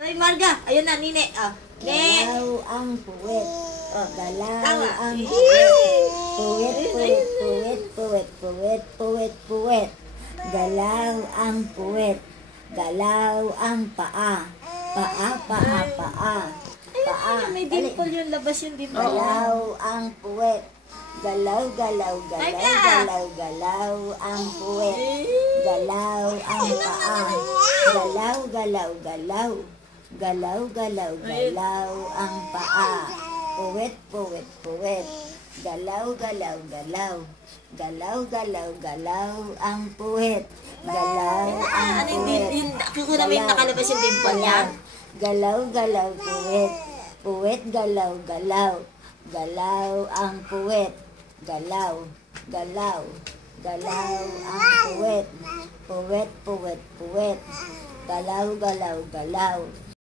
Ay, Marga. Ayun na, Nine. Oh. Galaw ang puwet. Oh. Galaw Tama. ang puwet. Puwet, puwet, puwet, puwet, puwet, puwet, puwet. Galaw ang puwet. Galaw ang paa. Paa, paa, paa. Paa. May dimple yung labas yung dimple. Galaw ang puwet. Galaw, galaw, galaw, galaw, galaw ang puwet. Galaw ang paa. Galaw, galaw, galaw. Galaw, galaw, galaw ang paa. Puwet, puwet, puwet. Galaw, galaw, galaw. Galaw, galaw, galaw ang puwet. Galaw ang Ano yung puwet. yung ako na may nakalabas yung dimple niya. Galaw, galaw, puwet. Puwet, galaw, galaw. Galaw ang puwet. Galaw, galaw. Galaw ang puwet. Puwet, puwet, puwet. Galaw, galaw, galaw.